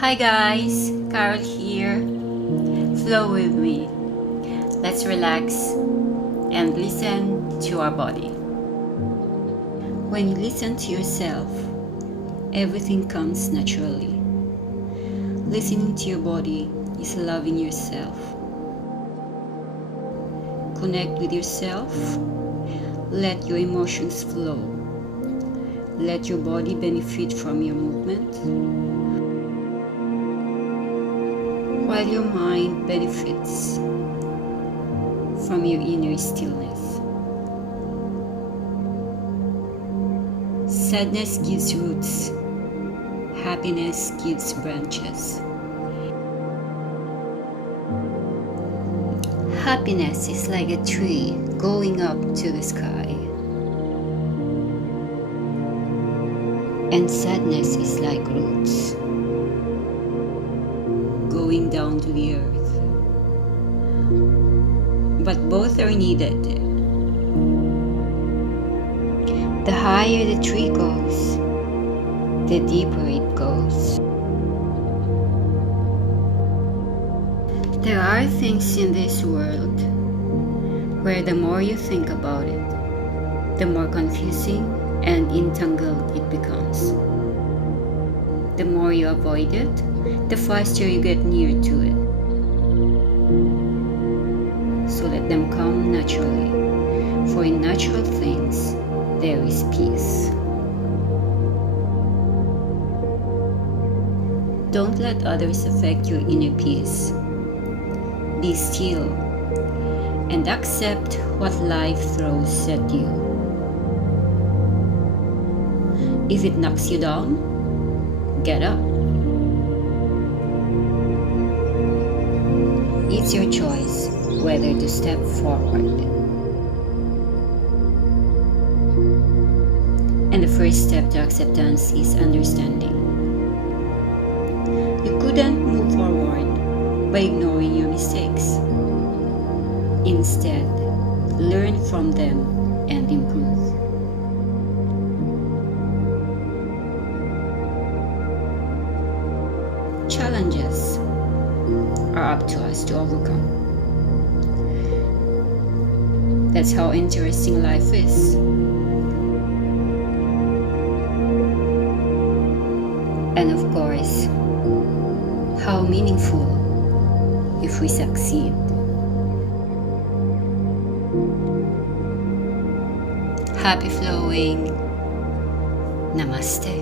Hi guys, Carol here. Flow with me. Let's relax and listen to our body. When you listen to yourself, everything comes naturally. Listening to your body is loving yourself. Connect with yourself. Let your emotions flow. Let your body benefit from your movement, while your mind benefits from your inner stillness. Sadness gives roots. Happiness gives branches. Happiness is like a tree going up to the sky. And sadness is like roots going down to the earth. But both are needed. The higher the tree goes, the deeper it goes. There are things in this world where the more you think about it, the more confusing and entangled it becomes. The more you avoid it, the faster you get near to it. So let them come naturally, for in natural things there is peace. Don't let others affect your inner peace. Be still and accept what life throws at you. If it knocks you down, get up. It's your choice whether to step forward. And the first step to acceptance is understanding. You couldn't move forward by ignoring your mistakes. Instead, learn from them and improve. Challenges are up to us to overcome. That's how interesting life is. And of course, how meaningful if we succeed. Happy flowing. Namaste.